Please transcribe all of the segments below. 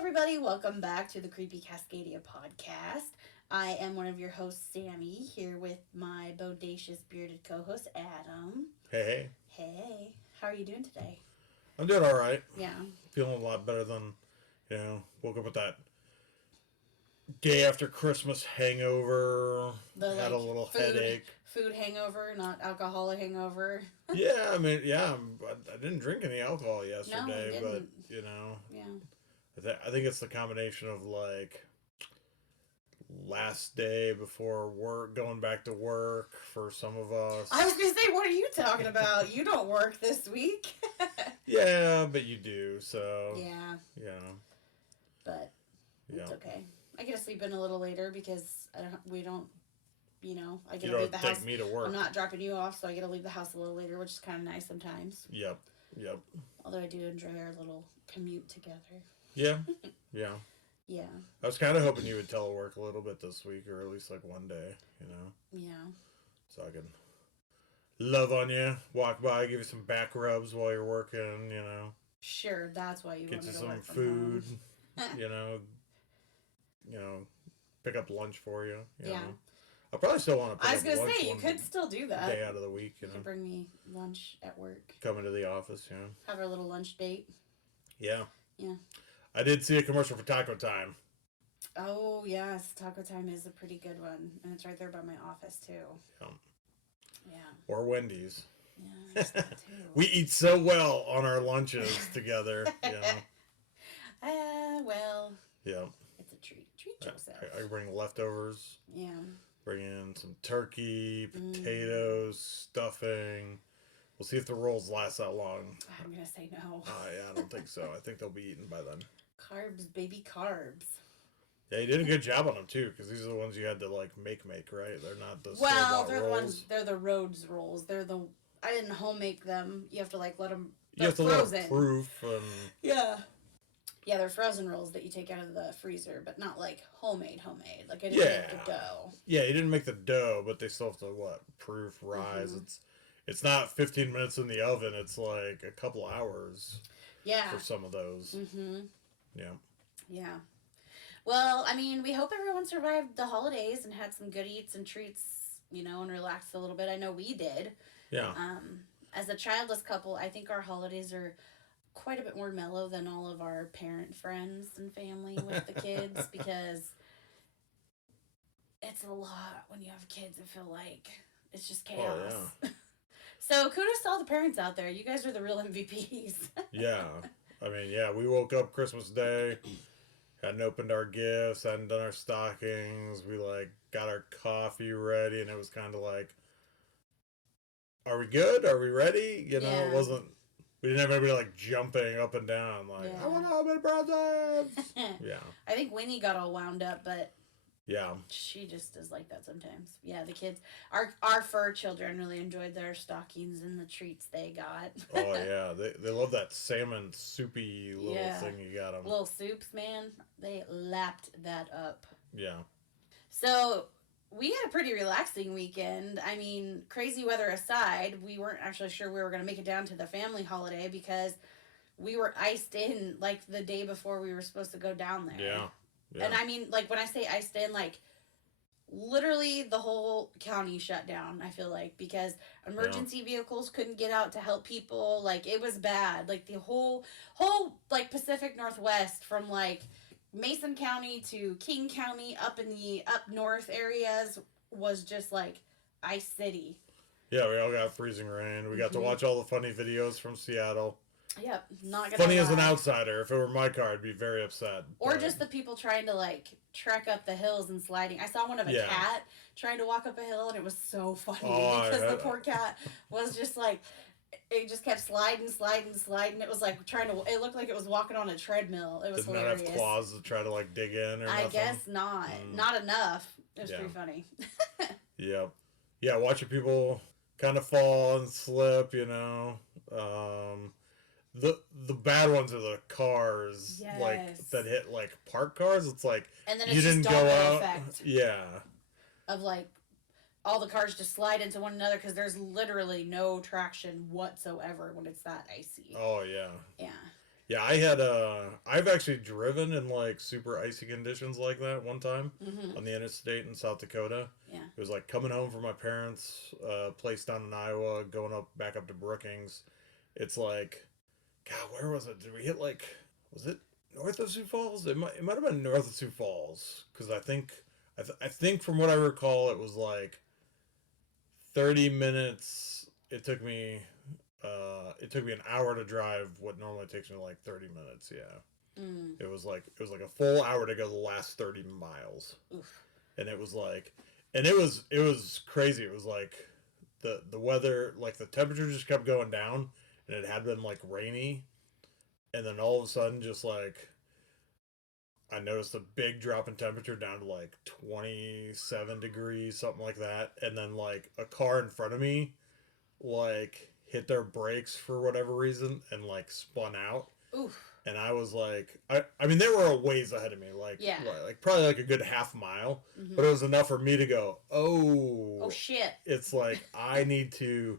everybody, welcome back to the Creepy Cascadia podcast. I am one of your hosts, Sammy, here with my bodacious bearded co-host, Adam. Hey, Hey, how are you doing today? I'm doing all right. Yeah. Feeling a lot better than, woke up with that day after Christmas hangover. The Had a little headache. food hangover, not alcoholic hangover. Yeah, I mean, yeah, I didn't drink any alcohol yesterday, you but, didn't. Yeah. I think it's the combination of, like, last day before work, going back to work for some of us. I was gonna say, what are you talking about? You don't work this week. Yeah, but you do, so. Yeah. Yeah. But Yeah. it's okay. I get to sleep in a little later because we don't, I get You to leave don't the take house. me to work. I'm not dropping you off, so I get to leave the house a little later, which is kind of nice sometimes. Yep. Although I do enjoy our little commute together. Yeah. Yeah. Yeah. I was kind of hoping you would telework a little bit this week, or at least like one day, Yeah. so I could love on you, walk by, give you some back rubs while you're working, Sure, that's why you get wanted you to some work from food, home. you know, you know, pick up lunch for you. You Yeah. know. I probably still want to pick I was up gonna lunch say you one could still do that. day out of the week, You could bring me lunch at work. come into the office, Have our little lunch date. Yeah. Yeah. I did see a commercial for Taco Time. Oh yes, Taco Time is a pretty good one, and it's right there by my office too. Yeah. Yeah. Or Wendy's. Yeah, there's that too. We eat so well on our lunches together, Well. Yeah. It's a treat. Treat yourself. I bring leftovers. Yeah. Bring in some turkey, potatoes, stuffing. We'll see if the rolls last that long. I'm gonna say no. Yeah, I don't think so. I think they'll be eaten by then. Carbs, baby, carbs. Yeah, you did a good job on them too, because these are the ones you had to like make, right? They're not the They're rolls. the ones. They're the Rhodes rolls. I didn't home make them. You have to like let them. You have to frozen. let them proof and. Yeah. Yeah, they're frozen rolls that you take out of the freezer, but not like homemade. Like I didn't make the dough. Yeah, you didn't make the dough, but they still have to proof, rise. It's not 15 minutes in the oven. It's like a couple hours. Yeah. For some of those. Yeah. Yeah. Well, I mean, we hope everyone survived the holidays and had some good eats and treats, and relaxed a little bit. I know we did. Yeah. As a childless couple, I think our holidays are quite a bit more mellow than all of our parent friends and family with the kids because it's a lot when you have kids. I feel like it's just chaos. Oh, yeah. So kudos to all the parents out there. You guys are the real MVPs. Yeah. I mean, yeah, we woke up Christmas Day, hadn't opened our gifts, hadn't done our stockings. We got our coffee ready, and it was kind of like, are we good? Are we ready? It wasn't. We didn't have anybody jumping up and down I want to open presents. Yeah. I think Winnie got all wound up, but yeah, she just is like that sometimes. Yeah, the kids, our fur children really enjoyed their stockings and the treats they got. Oh yeah, they love that salmon soupy little thing you got them. Little soups, man. They lapped that up. Yeah. So we had a pretty relaxing weekend. I mean, crazy weather aside, we weren't actually sure we were going to make it down to the family holiday because we were iced in the day before we were supposed to go down there. Yeah. Yeah. And I mean, when I say iced in, literally the whole county shut down, I feel like, because emergency vehicles couldn't get out to help people. It was bad. The whole Pacific Northwest from, Mason County to King County up in the up north areas was just, ice city. Yeah, we all got freezing rain. We got to watch all the funny videos from Seattle. Yep, not gonna funny lie. As an outsider. If it were my car, I'd be very upset. Or just the people trying to trek up the hills and sliding. I saw one of a cat trying to walk up a hill, and it was so funny because the poor cat was just it just kept sliding. It was it looked like it was walking on a treadmill. It was hilarious. Didn't have claws to try to dig in or nothing? I guess not. Not enough. It was pretty funny. Yep. Yeah, watching people kind of fall and slip, The bad ones are the cars, that hit park cars. It's and then you didn't go out. Effect yeah. Of all the cars just slide into one another because there's literally no traction whatsoever when it's that icy. Oh yeah. Yeah. Yeah, I've actually driven in like super icy conditions like that one time on the interstate in South Dakota. Yeah. It was like coming home from my parents' place down in Iowa, going back up to Brookings. It's like, God, where was it? Did we hit like, was it north of Sioux Falls? It might have been north of Sioux Falls because I think from what I recall, it was like 30 minutes. It took me an hour to drive what normally takes me like 30 minutes. Yeah. Mm. It was like a full hour to go the last 30 miles. Oof. And it was crazy. It was like the weather, like the temperature just kept going down, and it had been like rainy, and then all of a sudden just like I noticed a big drop in temperature down to like 27 degrees, something like that. And then like a car in front of me like hit their brakes for whatever reason and like spun out. Oof. And I was like, I mean, they were a ways ahead of me, like probably like a good half mile, but it was enough for me to go, oh shit. It's like I need to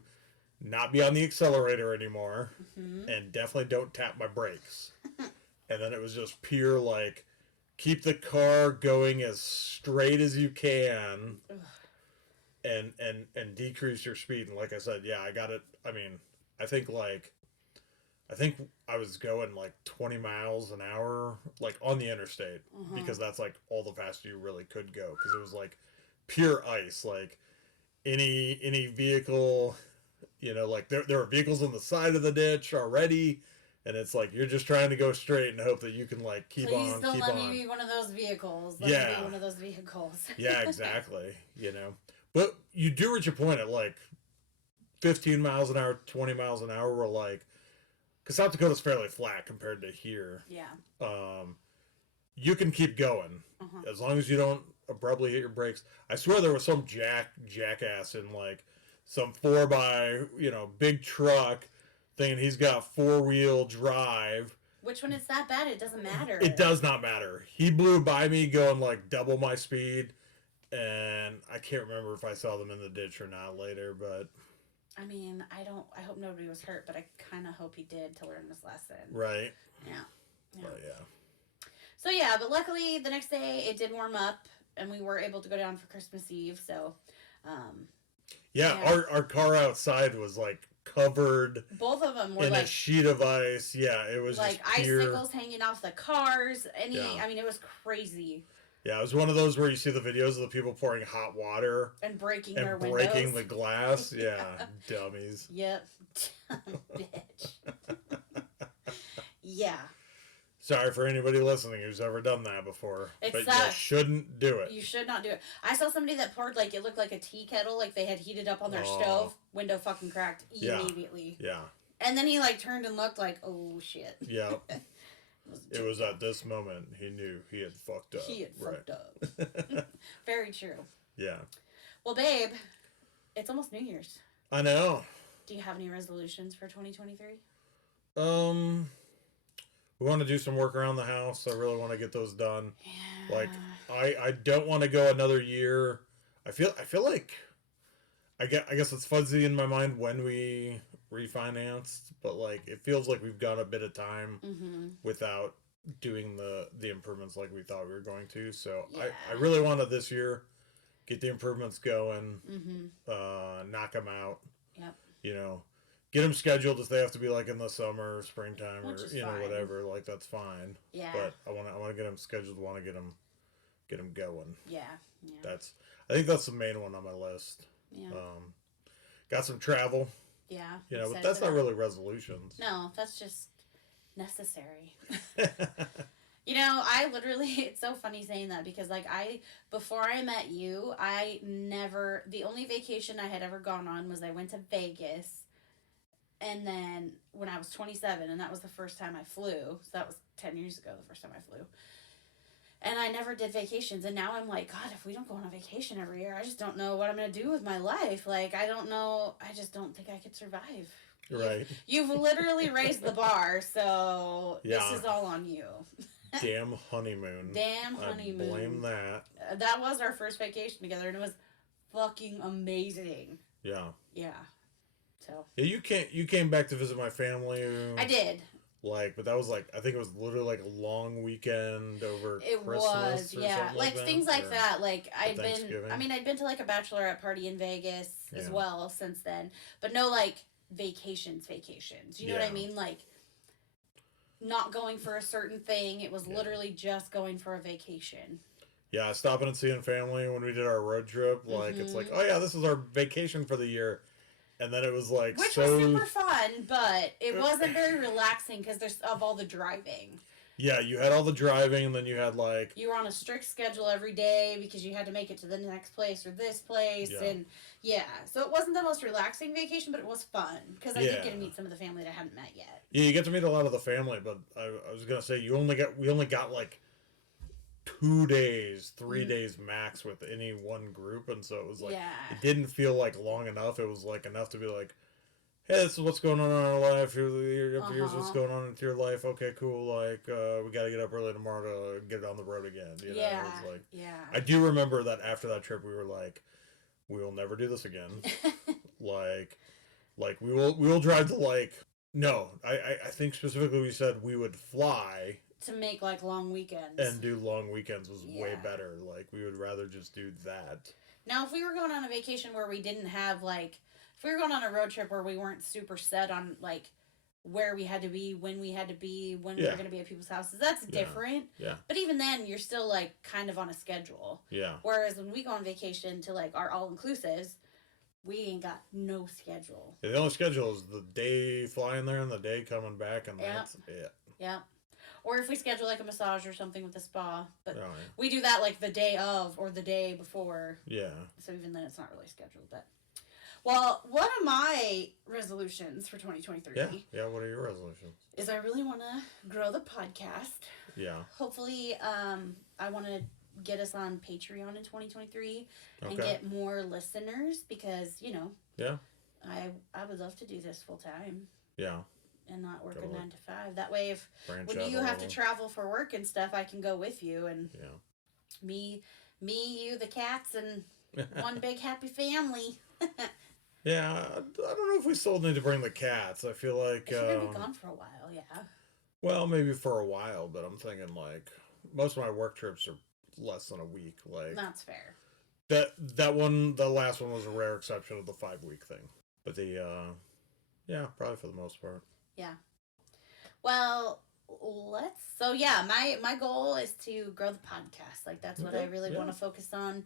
not be on the accelerator anymore, and definitely don't tap my brakes. And then it was just pure like, keep the car going as straight as you can, and decrease your speed. And like I said, yeah, I got it. I mean, I think I was going like 20 miles an hour, like on the interstate, because that's like all the faster you really could go, because it was like pure ice. Like any vehicle, like there are vehicles on the side of the ditch already, and it's like you're just trying to go straight and hope that you can like keep Please on. don't keep let on. me be one of those vehicles. Let me be one of those vehicles. Yeah, exactly. But you do reach a point at like 15 miles an hour, 20 miles an hour, where like, because South Dakota's fairly flat compared to here. Yeah. You can keep going as long as you don't abruptly hit your brakes. I swear there was some jackass in like some 4x, big truck, thinking he's got 4-wheel drive. Which when it's that bad, it doesn't matter. It does not matter. He blew by me going like double my speed, and I can't remember if I saw them in the ditch or not later, but. I mean, I hope nobody was hurt, but I kind of hope he did to learn his lesson. Right. Yeah. But yeah. So yeah, but luckily the next day it did warm up, and we were able to go down for Christmas Eve. So, yeah. Our car outside was like covered. Both of them were in like a sheet of ice. Yeah, it was like just pure... icicles hanging off the cars. I mean, it was crazy. Yeah, it was one of those where you see the videos of the people pouring hot water and breaking and their breaking windows. the glass. Yeah, dummies. Yep, bitch. Yeah. Sorry for anybody listening who's ever done that before. But you shouldn't do it. You should not do it. I saw somebody that poured, like, it looked like a tea kettle, like they had heated up on their stove. Window fucking cracked immediately. Yeah. And then he, like, turned and looked like, oh, shit. Yeah. It was at this moment he knew he had fucked up. He had fucked up. Very true. Yeah. Well, babe, it's almost New Year's. I know. Do you have any resolutions for 2023? We want to do some work around the house. I really want to get those done. Yeah. Like, I don't want to go another year. I feel like I guess it's fuzzy in my mind when we refinanced, but like it feels like we've gone a bit of time without doing the improvements like we thought we were going to. So yeah. I really wanted this year get the improvements going, knock them out. Yep. Get them scheduled if they have to be like in the summer, or springtime, or fine. Whatever. Like that's fine. Yeah. But I want to get them scheduled. Want to get them going. Yeah. I think that's the main one on my list. Yeah. Got some travel. Yeah. But that's not really resolutions. No, that's just necessary. I literally, it's so funny saying that because like before I met you, the only vacation I had ever gone on was I went to Vegas. And then when I was 27, and that was the first time I flew. So that was 10 years ago, the first time I flew. And I never did vacations. And now I'm like, God, if we don't go on a vacation every year, I just don't know what I'm going to do with my life. Like, I don't know. I just don't think I could survive. Right. You've literally raised the bar. So this is all on you. Damn honeymoon. Damn honeymoon. I blame that. That was our first vacation together. And it was fucking amazing. Yeah. Yeah. So. Yeah, you came back to visit my family. I did. Like, but that was like, I think it was literally like a long weekend over It Christmas was, or yeah. something Like that, things like or that. Like Thanksgiving. I'd been to like a bachelorette party in Vegas as Yeah. well since then, but no like vacations. You know what I Yeah. mean? Like not going for a certain thing. It was Yeah. literally just going for a vacation. Yeah, stopping and seeing family when we did our road trip. Like, it's like, Mm-hmm. oh yeah, this is our vacation for the year. And then it was like Which was so. super fun, but it wasn't very relaxing because there's of all the driving. Yeah, you had all the driving, and then you had like. You were on a strict schedule every day because you had to make it to the next place or this place, Yeah. and yeah, so it wasn't the most relaxing vacation, but it was fun because I Yeah. did get to meet some of the family that I hadn't met yet. Yeah, you get to meet a lot of the family, but I was gonna say we only got like 2 days, 3 days max with any one group, and so it was like Yeah. it didn't feel like long enough. It was like enough to be like, hey, this is what's going on in our life. Here's what's going on into your life. Okay, cool. Like, we got to get up early tomorrow to get on the road again. You know? Yeah. It was like, Yeah. I do remember that after that trip, we were like, we will never do this again. like we will drive to like. No, I think specifically we said we would fly To make like long weekends. and do long weekends was way Yeah. better. Like, we would rather just do that. Now, if we were going on a vacation where we didn't have like, if we were going on a road trip where we weren't super set on like where we had to be, when we had to be, when we were going to be at people's houses, that's different. Yeah. But even then, you're still like kind of on a schedule. Yeah. Whereas when we go on vacation to like our all inclusives, we ain't got no schedule. The only schedule is the day flying there and the day coming back, and that's it. Yeah. Or if we schedule like a massage or something with the spa, but Right. we do that like the day of or the day before. Yeah. So even then, it's not really scheduled. But well, one of my resolutions for 2023 Yeah. What are your resolutions? is I really want to grow the podcast. Yeah. Hopefully, I want to get us on Patreon in 2023 and Okay. get more listeners because Yeah. I would love to do this full time Yeah. and not work Totally. a 9 to 5. That way, if Branch when out you a have to little. travel for work and stuff, I can go with you and Yeah. me, you, the cats, and one big happy family. Yeah. I don't know if we still need to bring the cats. I feel like. If you're gonna be gone for a while, yeah. Well, maybe for a while, but I'm thinking like most of my work trips are less than a week. Like That's fair. the last one was a rare exception of the 5 week thing. But yeah, probably for the most part. Yeah. Well, so yeah, my goal is to grow the podcast. Like that's what I really want to focus on,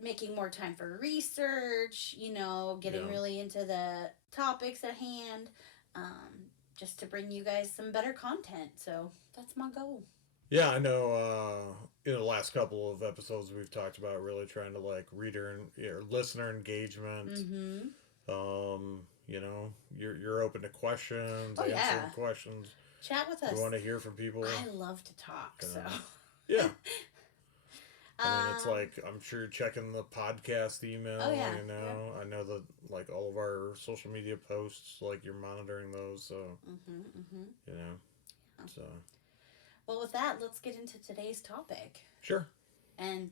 making more time for research, getting really into the topics at hand, just to bring you guys some better content. So that's my goal. Yeah, I know. In the last couple of episodes, we've talked about really trying to like listener engagement. Mm-hmm. You're open to questions, answering questions. Chat with us. We want to hear from people. I love to talk, so. Yeah. I mean, it's like, I'm sure you're checking the podcast email, Oh, yeah. I know that, like, all of our social media posts, like, you're monitoring those, so, so. Well, with that, let's get into today's topic. Sure. And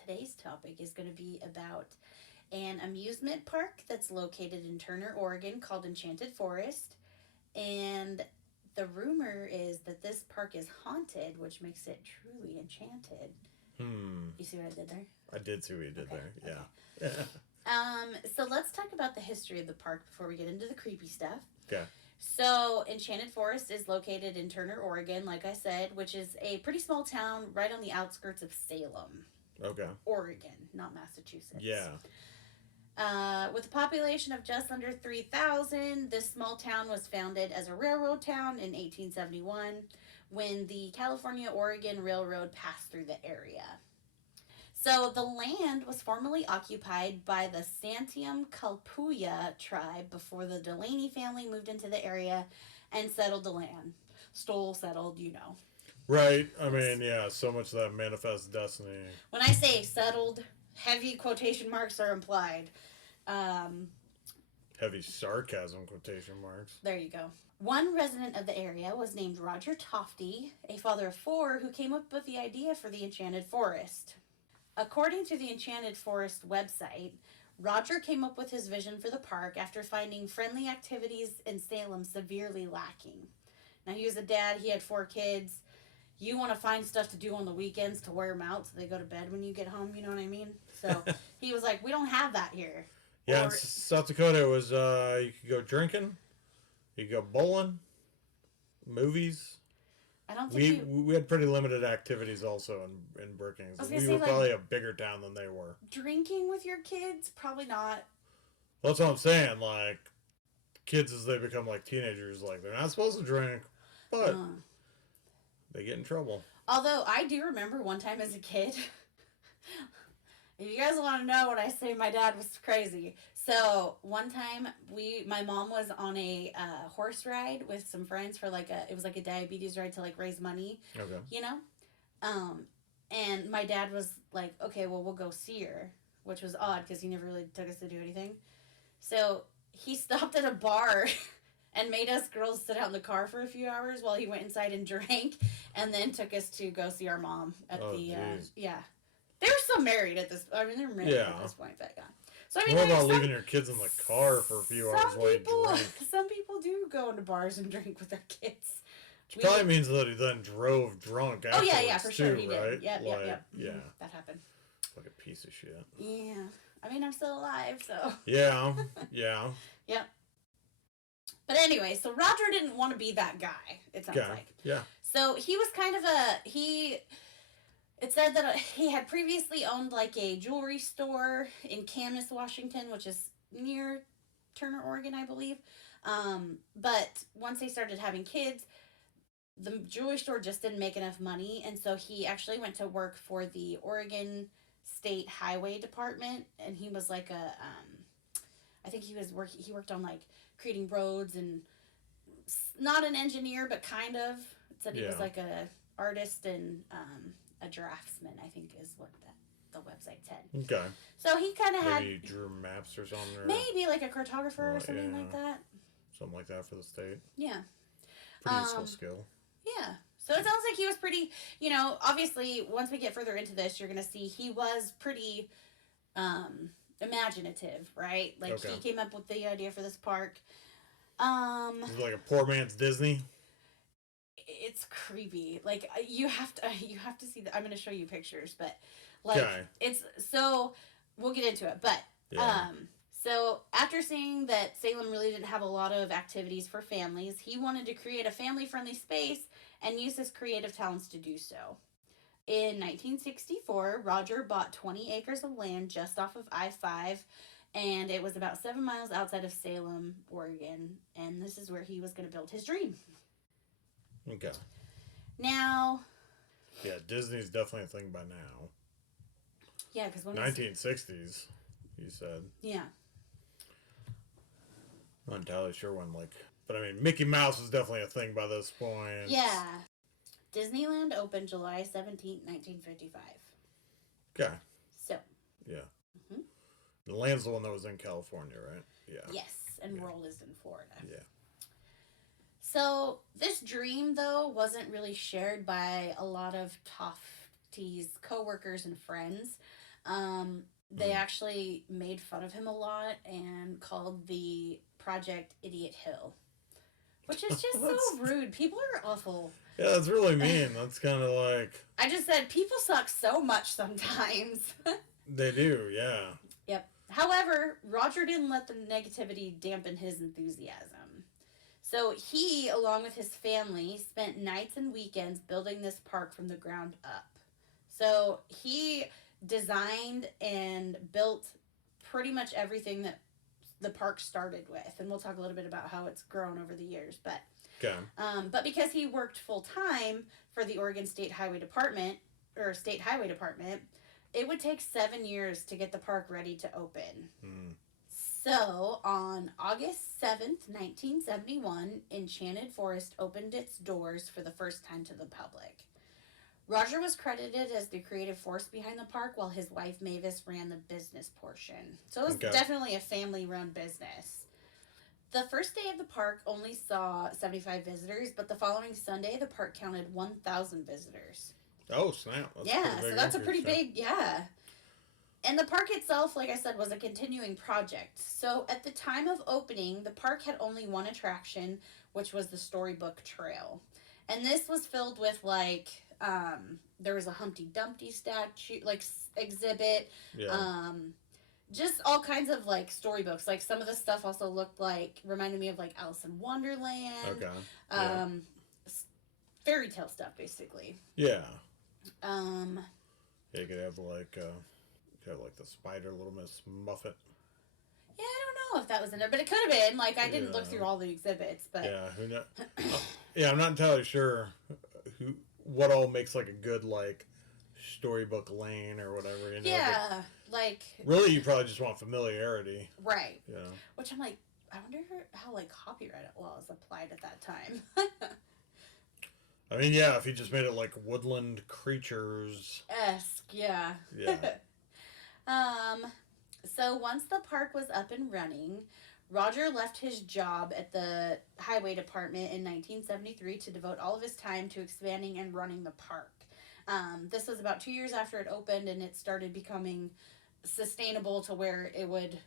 today's topic is going to be about an amusement park that's located in Turner, Oregon, called Enchanted Forest. And the rumor is that this park is haunted, which makes it truly enchanted. You see what I did there? I did see what you did there, yeah. Okay. So let's talk about the history of the park before we get into the creepy stuff. Okay. So Enchanted Forest is located in Turner, Oregon, like I said, which is a pretty small town right on the outskirts of Salem. Okay. Oregon, not Massachusetts. Yeah. With a population of just under 3,000, this small town was founded as a railroad town in 1871 when the California-Oregon Railroad passed through the area. So the land was formerly occupied by the Santiam Calpuya tribe before the Delaney family moved into the area and settled the land. Settled, Right. I mean, yeah, so much of that manifest destiny. When I say settled, heavy quotation marks are implied. Heavy sarcasm quotation marks. There you go. One resident of the area was named Roger Tofty, a father of 4 who came up with the idea for the Enchanted Forest. According to the Enchanted Forest website, Roger came up with his vision for the park after finding friendly activities in Salem severely lacking. Now, he was a dad, he had 4 kids. You want to find stuff to do on the weekends to wear them out so they go to bed when you get home, you know what I mean? So he was like, we don't have that here. Yeah, in South Dakota, it was you could go drinking, you could go bowling, movies. I don't think we had pretty limited activities also in Brookings. We were probably a bigger town than they were. Drinking with your kids? Probably not. That's what I'm saying. Like, kids as they become like teenagers, like they're not supposed to drink, but they get in trouble. Although I do remember one time as a kid. If you guys want to know what I say, my dad was crazy. So one time my mom was on a horse ride with some friends for it was like a diabetes ride to like raise money. Okay. You know, and my dad was like, okay, well we'll go see her, which was odd because he never really took us to do anything. So he stopped at a bar and made us girls sit out in the car for a few hours while he went inside and drank, and then took us to go see our mom at yeah. They were still married at this. I mean, they're married at this point, but yeah. So I mean, what about leaving your kids in the car for a few hours while you drink? Some people do go into bars and drink with their kids. Which probably means that he then drove drunk afterwards. Oh yeah, for sure he did. Right? Yep. Yeah, that happened. Like a piece of shit. Yeah, I mean, I'm still alive, so. Yeah. Yep. But anyway, so Roger didn't want to be that guy. It sounds like. Yeah. So he was kind of It said that he had previously owned like a jewelry store in Camas, Washington, which is near Turner, Oregon, I believe. But once they started having kids, the jewelry store just didn't make enough money, and so he actually went to work for the Oregon State Highway Department, and he was like I think he worked on like creating roads, and not an engineer, but kind of. It said he was like a artist and a draftsman, I think is what the website said. Okay. So he kind of had... Maybe drew maps or something? Or, maybe like a cartographer or something like that. Something like that for the state. Yeah. Pretty useful skill. Yeah. So it sounds like he was pretty, obviously, once we get further into this, you're going to see he was pretty imaginative, right? Like, he came up with the idea for this park. Is it like a poor man's Disney? It's creepy. Like, you have to see I'm going to show you pictures, but like it's so we'll get into it. But so after seeing that Salem really didn't have a lot of activities for families, he wanted to create a family-friendly space and use his creative talents to do so. In 1964, Roger bought 20 acres of land just off of I-5, and it was about 7 miles outside of Salem, Oregon, and this is where he was going to build his dream. Okay. Now... yeah, Disney's definitely a thing by now. Yeah, because when 1960s, you said. Yeah. I'm not entirely sure when, but I mean, Mickey Mouse is definitely a thing by this point. Yeah. Disneyland opened July 17th, 1955. Okay. So. Yeah. Mm-hmm. The land's the one that was in California, right? Yeah. Yes, and Roll is in Florida. Yeah. So, this dream, though, wasn't really shared by a lot of Tofty's co-workers and friends. They actually made fun of him a lot and called the project Idiot Hill. Which is just so rude. People are awful. Yeah, that's really mean. That's kind of like... I just said, people suck so much sometimes. They do, yeah. Yep. However, Roger didn't let the negativity dampen his enthusiasm. So he, along with his family, spent nights and weekends building this park from the ground up. So he designed and built pretty much everything that the park started with. And we'll talk a little bit about how it's grown over the years. But because he worked full-time for the Oregon State Highway Department, it would take 7 years to get the park ready to open. Mm. So, on August 7th, 1971, Enchanted Forest opened its doors for the first time to the public. Roger was credited as the creative force behind the park, while his wife Mavis ran the business portion. So, it was definitely a family-run business. The first day of the park only saw 75 visitors, but the following Sunday, the park counted 1,000 visitors. Oh, snap. That's a pretty big, And the park itself, like I said, was a continuing project. So at the time of opening, the park had only one attraction, which was the Storybook Trail. And this was filled with there was a Humpty Dumpty statue, exhibit, Yeah. um, just all kinds of like storybooks. Like some of the stuff also reminded me of like Alice in Wonderland, Okay. Yeah. um, fairy tale stuff basically. Yeah. Um, Yeah, you could have like the spider, Little Miss Muffet. yeah, I don't know if that was in there, but it could have been. Like I didn't look Yeah. through all the exhibits, but Yeah. Who knows? Yeah, I'm not entirely sure what all makes like a good like storybook lane or whatever. yeah, like Really, you probably just want familiarity. right. Yeah. Which I'm like, I wonder how like copyright laws applied at that time. I mean, yeah, if you just made it like woodland creatures. Esque, yeah. Yeah. um, so once the park was up and running, Roger left his job at the highway department in 1973 to devote all of his time to expanding and running the park. This was about 2 years after it opened, and it started becoming sustainable to where it would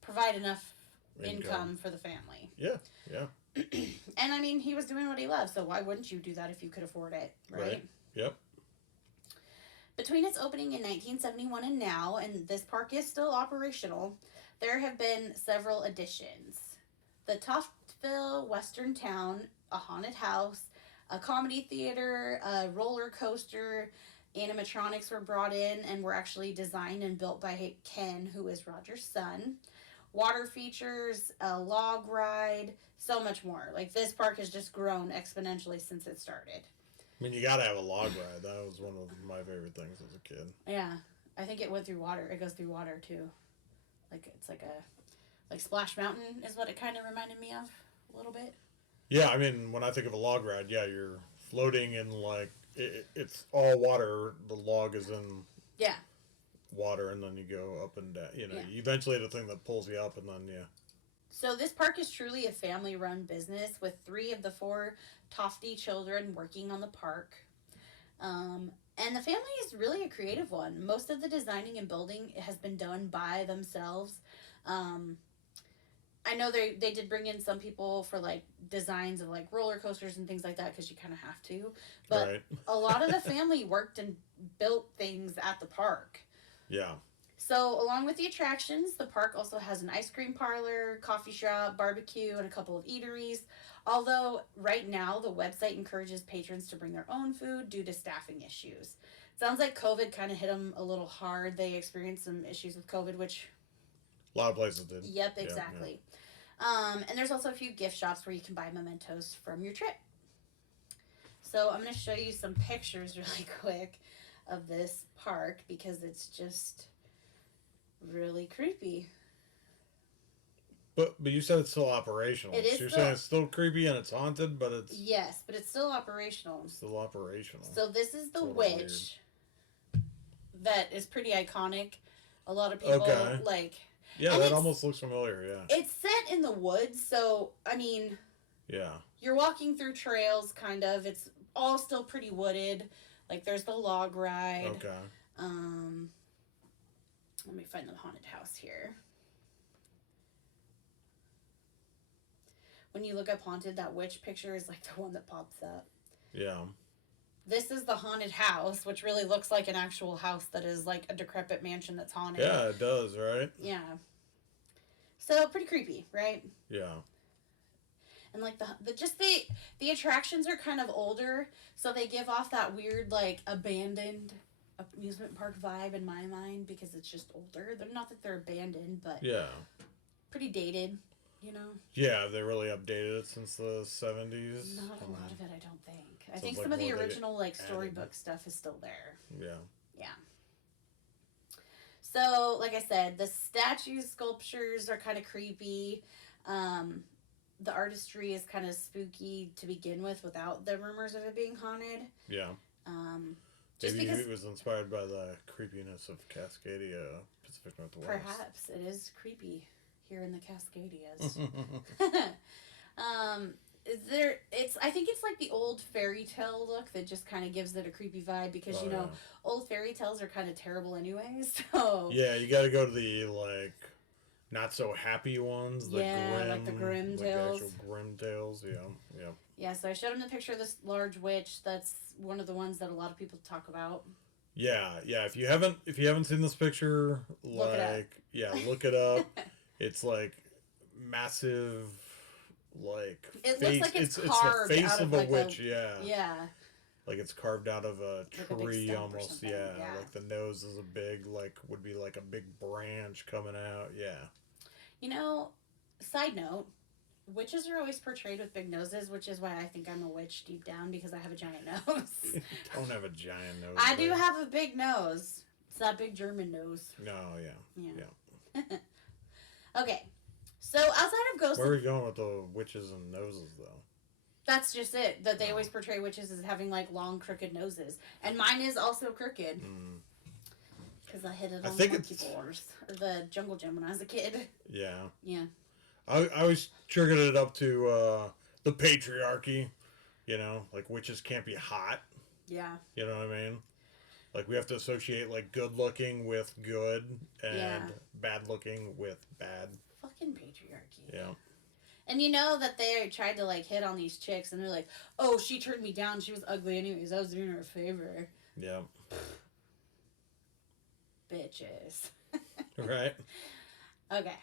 provide enough income for the family. Yeah, yeah. And I mean, he was doing what he loved, so why wouldn't you do that if you could afford it, right? Yep. Between its opening in 1971 and now, and this park is still operational, there have been several additions. The Toftville Western Town, a haunted house, a comedy theater, a roller coaster, animatronics were brought in and were actually designed and built by Ken, who is Roger's son. Water features, a log ride, so much more. Like, this park has just grown exponentially since it started. I mean, you gotta have a log ride. That was one of my favorite things as a kid. Yeah. I think it went through water. It goes through water, too. Like, it's like Splash Mountain is what it kind of reminded me of a little bit. Yeah, I mean, when I think of a log ride, yeah, you're floating in, like, it's all water. The log is in water, and then you go up and down. You know, eventually the thing that pulls you up, and then, yeah. So this park is truly a family-run business with 3 of the 4 Tofty children working on the park. And the family is really a creative one. Most of the designing and building has been done by themselves. I know they did bring in some people for like designs of like roller coasters and things like that because you kind of have to. But a lot of the family worked and built things at the park. Yeah. So, along with the attractions, the park also has an ice cream parlor, coffee shop, barbecue, and a couple of eateries. Although, right now, the website encourages patrons to bring their own food due to staffing issues. Sounds like COVID kind of hit them a little hard. They experienced some issues with COVID, which... a lot of places did. Yep, exactly. Yeah. And there's also a few gift shops where you can buy mementos from your trip. So, I'm going to show you some pictures really quick of this park because it's just... really creepy. But you said it's still operational. It is. So you're saying it's still creepy and it's haunted, but it's... Yes, but it's still operational. It's still operational. So this is the witch that is pretty iconic. A lot of people like... Yeah, that almost looks familiar, yeah. It's set in the woods, so, I mean... Yeah. You're walking through trails, kind of. It's all still pretty wooded. Like, there's the log ride. Okay. Let me find the haunted house here. When you look up haunted, that witch picture is like the one that pops up. Yeah. This is the haunted house, which really looks like an actual house that is like a decrepit mansion that's haunted. Yeah, it does, right? Yeah. So pretty creepy, right? Yeah. And like the attractions are kind of older, so they give off that weird like abandoned amusement park vibe in my mind because it's just older. They're not that they're abandoned, but pretty dated, you know. Yeah, they really updated it since the 70s. Not a lot of it, I don't think. I think some of the original like storybook stuff is still there. Yeah. Yeah. So, like I said, the statue sculptures are kind of creepy. The artistry is kind of spooky to begin with without the rumors of it being haunted. Yeah. Just Maybe because it was inspired by the creepiness of Cascadia, Pacific Northwest. Perhaps it is creepy here in the Cascadias. I think it's like the old fairy tale look that just kind of gives it a creepy vibe because old fairy tales are kind of terrible anyway. So yeah, you got to go to the like not so happy ones, the grim, like the grim like the tales. actual grim tales. Yeah, yeah. Yeah, so I showed him the picture of this large witch. That's one of the ones that a lot of people talk about. Yeah, yeah. If you haven't seen this picture, Look it up. like yeah, look it up. It's like massive, like It looks face. like it's It's the carved face out of of a like witch. Yeah, yeah, like it's carved out of a like a big tree stump or almost. something. Yeah, Yeah. like the nose is a big like would be like a big branch coming out. Yeah. You know, side note, witches are always portrayed with big noses, which is why I think I'm a witch deep down because I have a giant nose. Don't have a giant nose. I do have a big nose. It's that big German nose. No, yeah. Yeah. Okay. So outside of ghosts, Where are we going with the witches and noses though? that's just it. That they always portray witches as having like long, crooked noses, and mine is also crooked. Because I hit it on the monkey bars or the jungle gym when I was a kid. Yeah. Yeah. I always triggered it up to the patriarchy, you know, like witches can't be hot. Yeah. You know what I mean? Like we have to associate like good looking with good and bad looking with bad. Fucking patriarchy. Yeah. And you know that they tried to like hit on these chicks and they're like, oh, she turned me down. She was ugly anyways. I was doing her a favor. Yeah. Bitches. Right. Okay.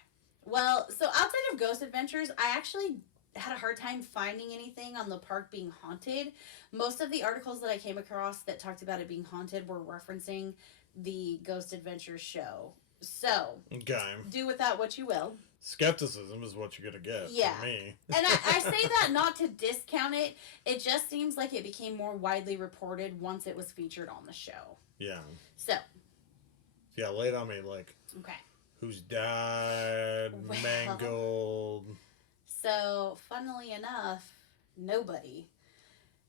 Well, so outside of Ghost Adventures, I actually had a hard time finding anything on the park being haunted. Most of the articles that I came across that talked about it being haunted were referencing the Ghost Adventures show. So, okay. Do with that what you will. Skepticism is what you're going to get from me. And I say that not to discount it. It just seems like it became more widely reported once it was featured on the show. Yeah. So. Yeah, lay it on me. Like, okay. Who's died, mangled. So, funnily enough, nobody.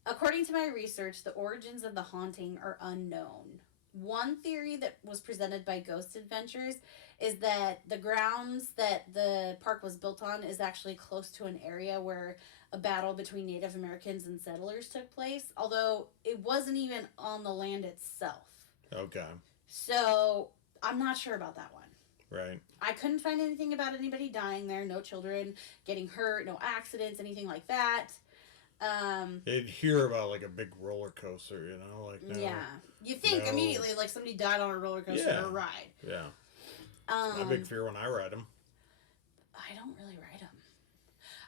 According to my research, the origins of the haunting are unknown. One theory that was presented by Ghost Adventures is that the grounds that the park was built on is actually close to an area where a battle between Native Americans and settlers took place, although it wasn't even on the land itself. Okay. So, I'm not sure about that one. Right. I couldn't find anything about anybody dying there, no children getting hurt, no accidents, anything like that. You'd hear about like a big roller coaster, you know, like yeah, you think immediately like somebody died on a roller coaster or a ride. Yeah, my big fear when I ride them. I don't really ride them.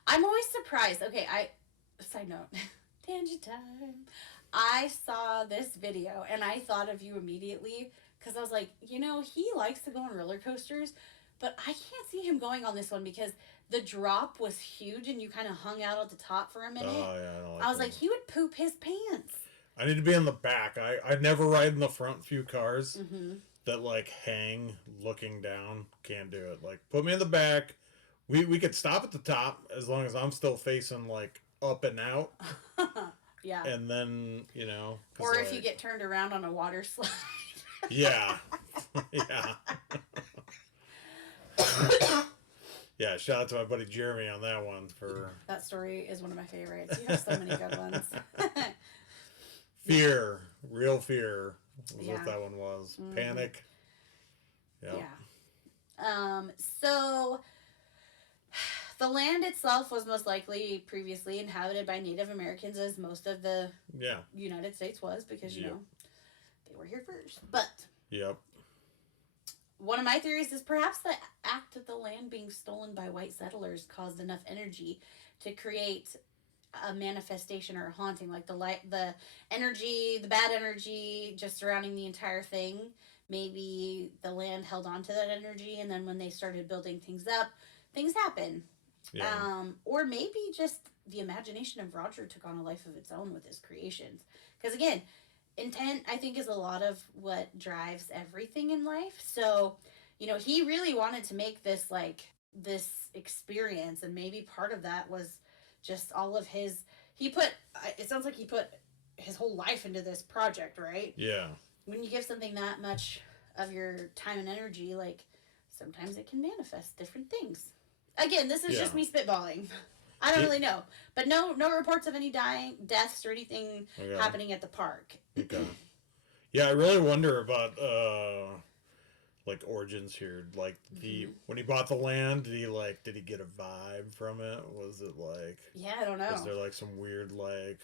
I'm always surprised. Okay, side note, tangent time. I saw this video and I thought of you immediately because I was like, you know, he likes to go on roller coasters, but I can't see him going on this one because the drop was huge and you kind of hung out at the top for a minute. Oh, yeah, I don't like I was like, he would poop his pants. I need to be in the back. I never ride in the front few cars that like hang looking down. Can't do it. Like, put me in the back. We could stop at the top as long as I'm still facing like up and out. Yeah. And then, you know. Or if you get turned around on a water slide. Yeah. Yeah. Yeah, shout out to my buddy Jeremy on that one for... That story is one of my favorites. You have so many good ones. Fear. Real fear was what that one was. Panic. Yep. Yeah. So, the land itself was most likely previously inhabited by Native Americans, as most of the United States was, because, you know, they were here first. But... Yep. One of my theories is perhaps the act of the land being stolen by white settlers caused enough energy to create a manifestation or a haunting, like the energy, the bad energy just surrounding the entire thing. Maybe the land held on to that energy, and then when they started building things up, things happen. Yeah. Or maybe just the imagination of Roger took on a life of its own with his creations. Because again, intent, I think, is a lot of what drives everything in life. So, you know, he really wanted to make this, like, this experience. And maybe part of that was just all of his... It sounds like he put his whole life into this project, right? Yeah. When you give something that much of your time and energy, like, sometimes it can manifest different things. Again, this is just me spitballing. I don't really know, but no reports of any deaths or anything happening at the park. Okay. Yeah, I really wonder about like origins here. Like when he bought the land, did he get a vibe from it? Was it like I don't know. Was there like some weird like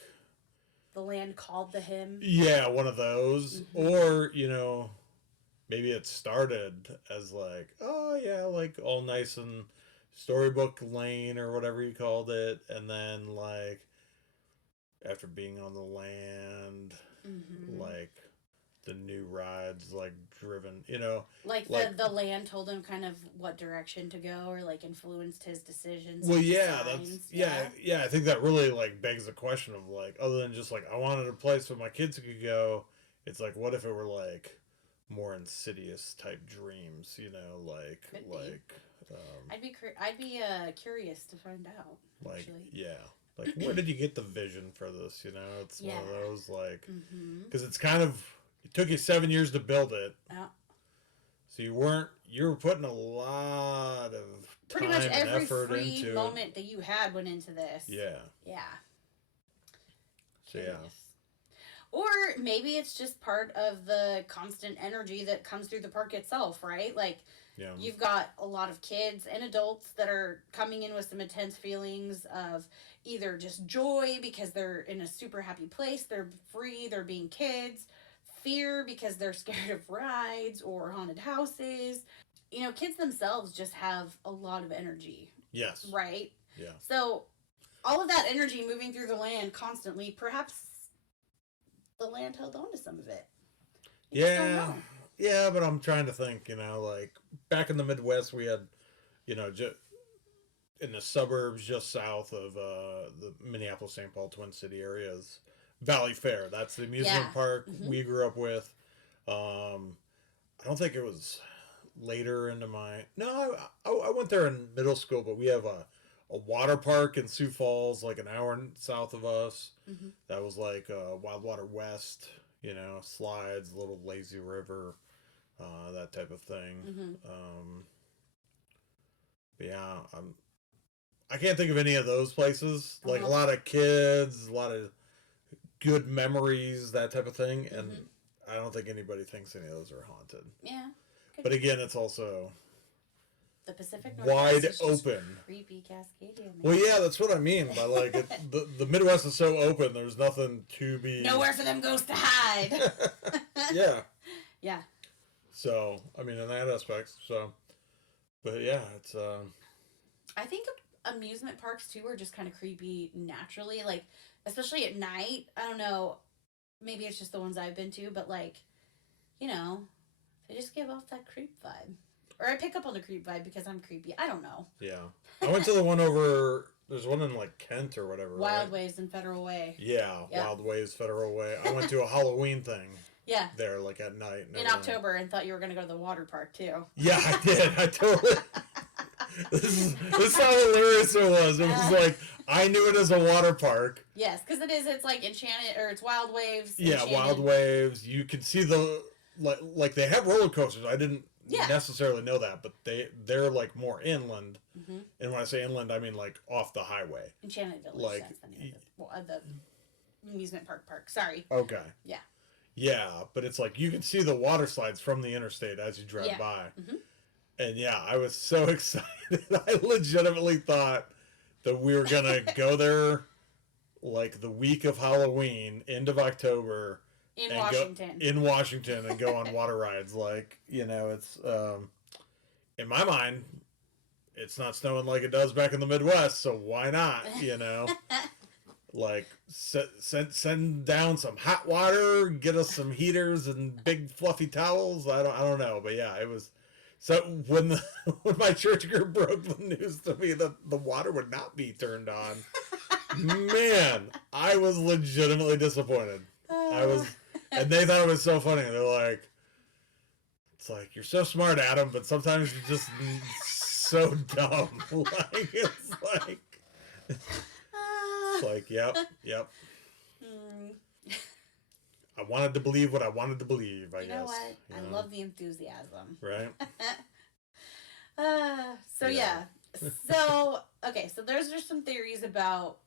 the land called to him? Yeah, one of those, or maybe it started as like, oh yeah, like all nice and storybook lane or whatever you called it, and then like after being on the like the new rides like driven, like the land told him kind of what direction to go, or like influenced his decisions. Well, yeah, I think that really like begs the question of like, other than just like I wanted a place where my kids could go, it's like, what if it were like more insidious type dreams, like Could like I'd be curious to find out, like actually. like where did you get the vision for this? It's one of those like, because it's kind of, it took you 7 years to build it, so you were putting a lot of pretty time much and every effort free into moment that you had went into this. Yeah. So yeah. Or maybe it's just part of the constant energy that comes through the park itself, right? Like, you've got a lot of kids and adults that are coming in with some intense feelings of either just joy because they're in a super happy place, they're free, they're being kids, fear because they're scared of rides or haunted houses. Kids themselves just have a lot of energy. Yes. Right? Yeah. So, all of that energy moving through the land constantly, perhaps the land held on to some of it. Yeah, but I'm trying to think, like back in the Midwest, we had, in the suburbs just south of the Minneapolis-St. Paul Twin City areas, Valley Fair. That's the amusement park we grew up with. I don't think it was later into no, I went there in middle school, but we have a water park in Sioux Falls, like an hour south of us. That was like Wild Water West, slides, little lazy river, that type of thing. But yeah, I can't think of any of those places. Like a lot of kids, a lot of good memories, that type of thing, and I don't think anybody thinks any of those are haunted. Yeah. But again, it's also the Pacific Northwest wide is open. Creepy Cascadia. Man. Well, yeah, that's what I mean by like the Midwest is so open. There's nothing to be. Nowhere for them ghosts to hide. Yeah. Yeah. So I mean, in that aspect, but yeah, it's. I think amusement parks too are just kind of creepy naturally, like especially at night. I don't know, maybe it's just the ones I've been to, but like, they just give off that creep vibe. Or I pick up on the creep vibe because I'm creepy. I don't know. Yeah. I went to the one over, there's one in like Kent or whatever. Wild Waves and Federal Way. Yeah, Wild Waves, Federal Way. I went to a Halloween thing. Yeah. There, like at night. In October, and thought you were going to go to the water park too. Yeah, I did. I totally. This is how hilarious it was. It was like, I knew it as a water park. Yes, because it is. It's like Enchanted, or it's Wild Waves. Yeah, Enchanted. Wild Waves. You can see like they have roller coasters. I didn't necessarily know that, but they're like more inland. And when I say inland, I mean like off the highway. Enchanted Village. Like that's the name of the amusement park. Sorry. Okay. Yeah. Yeah, but it's like you can see the water slides from the interstate as you drive by. And yeah, I was so excited. I legitimately thought that we were gonna go there like the week of Halloween, end of October. In Washington. In Washington and go on water rides. Like, it's in my mind, it's not snowing like it does back in the Midwest, so why not? Like send down some hot water, get us some heaters and big fluffy towels. I don't know, but yeah, it was. So when my church group broke the news to me that the water would not be turned on, man, I was legitimately disappointed. And they thought it was so funny. They're like, it's like, you're so smart, Adam, but sometimes you're just so dumb. Like, it's like, yep. I wanted to believe what I wanted to believe, I guess. You know what? I love the enthusiasm. Right? So yeah, So, okay, so there's just some theories about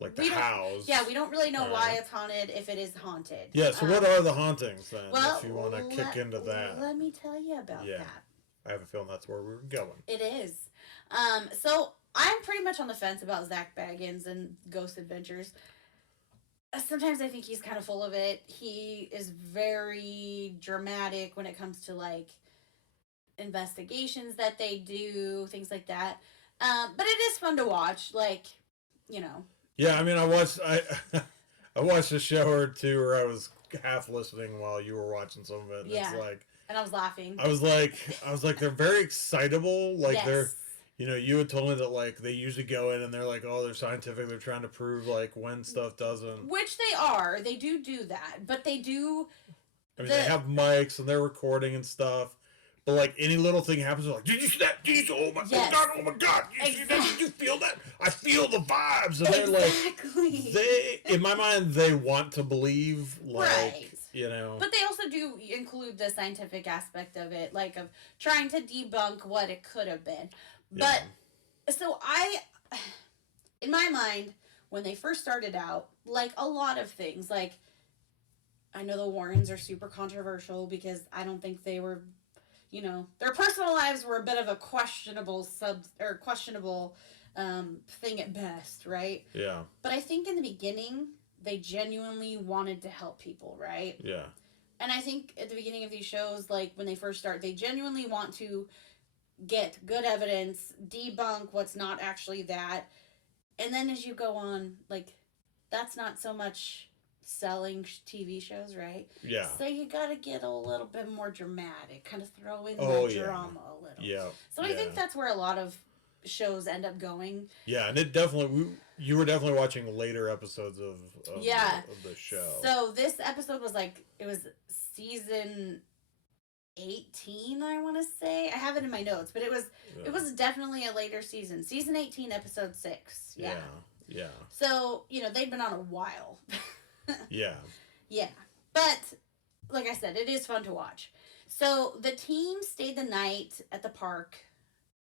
Like the house. Yeah, we don't really know All why right. it's haunted, if it is haunted. Yeah, so what are the hauntings then? Well, if you want to kick into that. let me tell you about that. I have a feeling that's where we were going. It is. So I'm pretty much on the fence about Zach Baggins and Ghost Adventures. Sometimes I think he's kind of full of it. He is very dramatic when it comes to like investigations that they do, things like that. But it is fun to watch. Like, you know. Yeah, I mean, I watched a show or two where I was half listening while you were watching some of it. And yeah. It's like, and I was laughing. I was like, they're very excitable. Like yes. they're, you had told me that like they usually go in and they're like, oh, they're scientific. They're trying to prove like when stuff doesn't. Which they are. They do that, but they do. I mean, they have mics and they're recording and stuff. But like any little thing happens, they're like, did you see that? Did you see, oh my god, you see that? Did you feel that? I feel the vibes. And they're like, in my mind, they want to believe, like, right. But they also do include the scientific aspect of it, like of trying to debunk what it could have been. But, so in my mind, when they first started out, like a lot of things, like, I know the Warrens are super controversial because I don't think they were, their personal lives were a bit of a questionable thing at best, right? Yeah. But I think in the beginning, they genuinely wanted to help people, right? Yeah. And I think at the beginning of these shows, like when they first start, they genuinely want to get good evidence, debunk what's not actually that. And then as you go on, like, that's not so much selling TV shows, right? Yeah. So you gotta get a little bit more dramatic, kind of throw in the drama a little. Yeah. So I think that's where a lot of shows end up going. Yeah, and it definitely, you were definitely watching later episodes of the show. So this episode was like, it was season 18, I want to say. I have it in my notes, but it was definitely a later season. Season 18, episode 6. Yeah. Yeah. So, they'd been on a while. Yeah. Yeah. But, like I said, it is fun to watch. So, the team stayed the night at the park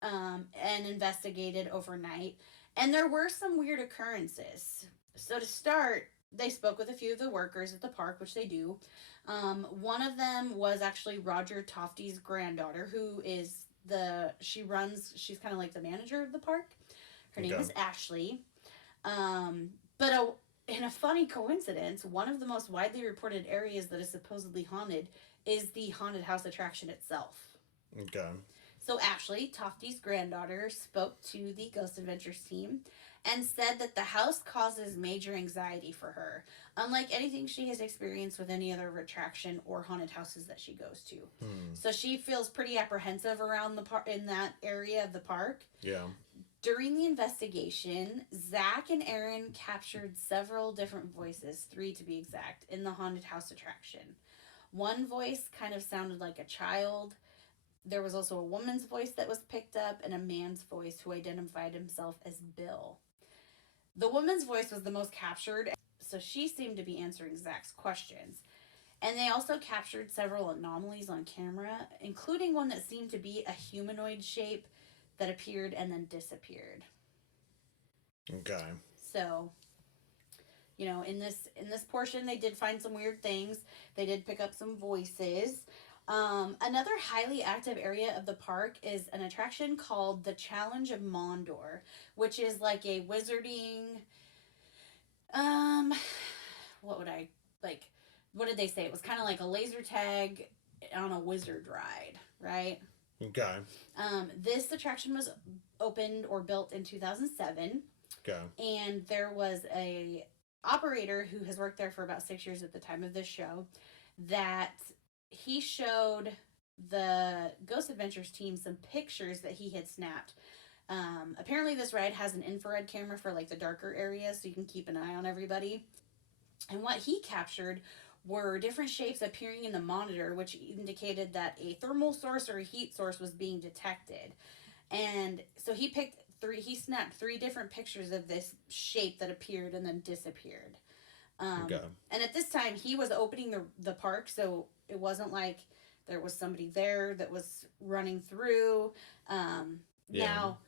and investigated overnight. And there were some weird occurrences. So, to start, they spoke with a few of the workers at the park, which they do. One of them was actually Roger Tofty's granddaughter, who is she's kind of like the manager of the park. Her name is Ashley. But in a funny coincidence, one of the most widely reported areas that is supposedly haunted is the haunted house attraction itself. Okay. So Ashley, Tofty's granddaughter, spoke to the Ghost Adventures team and said that the house causes major anxiety for her, unlike anything she has experienced with any other attraction or haunted houses that she goes to. So she feels pretty apprehensive around in that area of the park. Yeah. During the investigation, Zach and Aaron captured several different voices, 3 to be exact, in the haunted house attraction. One voice kind of sounded like a child. There was also a woman's voice that was picked up and a man's voice who identified himself as Bill. The woman's voice was the most captured, so she seemed to be answering Zach's questions. And they also captured several anomalies on camera, including one that seemed to be a humanoid shape that appeared and then disappeared. Okay. So, in this portion, they did find some weird things. They did pick up some voices. Another highly active area of the park is an attraction called the Challenge of Mondor, which is like a wizarding, what did they say? It was kind of like a laser tag on a wizard ride, right? Okay. This attraction was opened or built in 2007. Okay. And there was a operator who has worked there for about 6 years at the time of this show that he showed the Ghost Adventures team some pictures that he had snapped. Apparently this ride has an infrared camera for like the darker areas so you can keep an eye on everybody. And what he captured were different shapes appearing in the monitor, which indicated that a thermal source or a heat source was being detected. And so he snapped 3 different pictures of this shape that appeared and then disappeared. Okay. And at this time, he was opening the park, so it wasn't like there was somebody there that was running through. Now,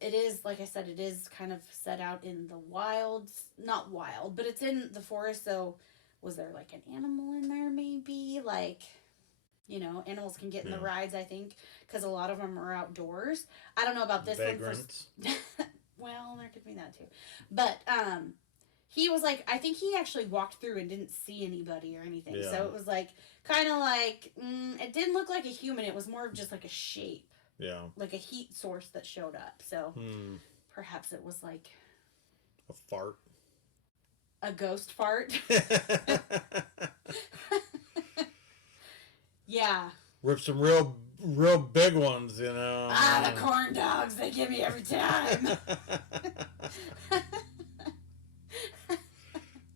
it is, like I said, it is kind of set out in the wilds. Not wild, but it's in the forest. So, was there like an animal in there? Maybe like, animals can get in the rides. I think because a lot of them are outdoors. I don't know about this Vagrants. one. Well, there could be that too, but he was like, I think he actually walked through and didn't see anybody or anything. Yeah. So it was like kind of like it didn't look like a human. It was more of just like a shape. Yeah. Like a heat source that showed up. So perhaps it was like a fart. A ghost fart. Yeah. Rip some real big ones, The corn dogs, they give me every time.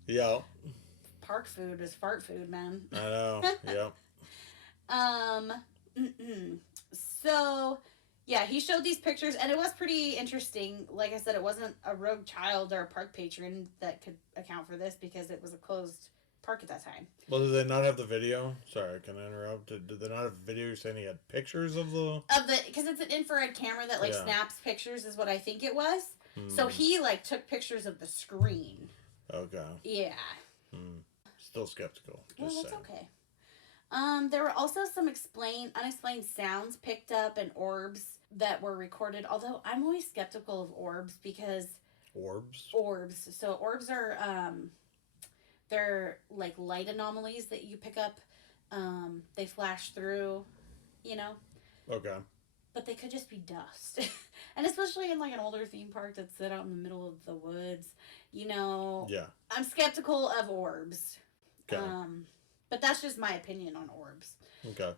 Yeah. Park food is fart food, man. I know. Yep. So, yeah, he showed these pictures, and it was pretty interesting. Like I said, it wasn't a rogue child or a park patron that could account for this because it was a closed park at that time. Well, did they not have the video? Sorry, can I interrupt? Did they not have video saying he had pictures of the... Because it's an infrared camera that, snaps pictures is what I think it was. So he, took pictures of the screen. Okay. Yeah. Still skeptical. Well, that's okay. There were also some unexplained sounds picked up and orbs that were recorded. Although I'm always skeptical of orbs because orbs. So orbs are they're like light anomalies that you pick up. They flash through, Okay. But they could just be dust, and especially in an older theme park that's set out in the middle of the woods, Yeah. I'm skeptical of orbs. Okay. But that's just my opinion on orbs. Okay.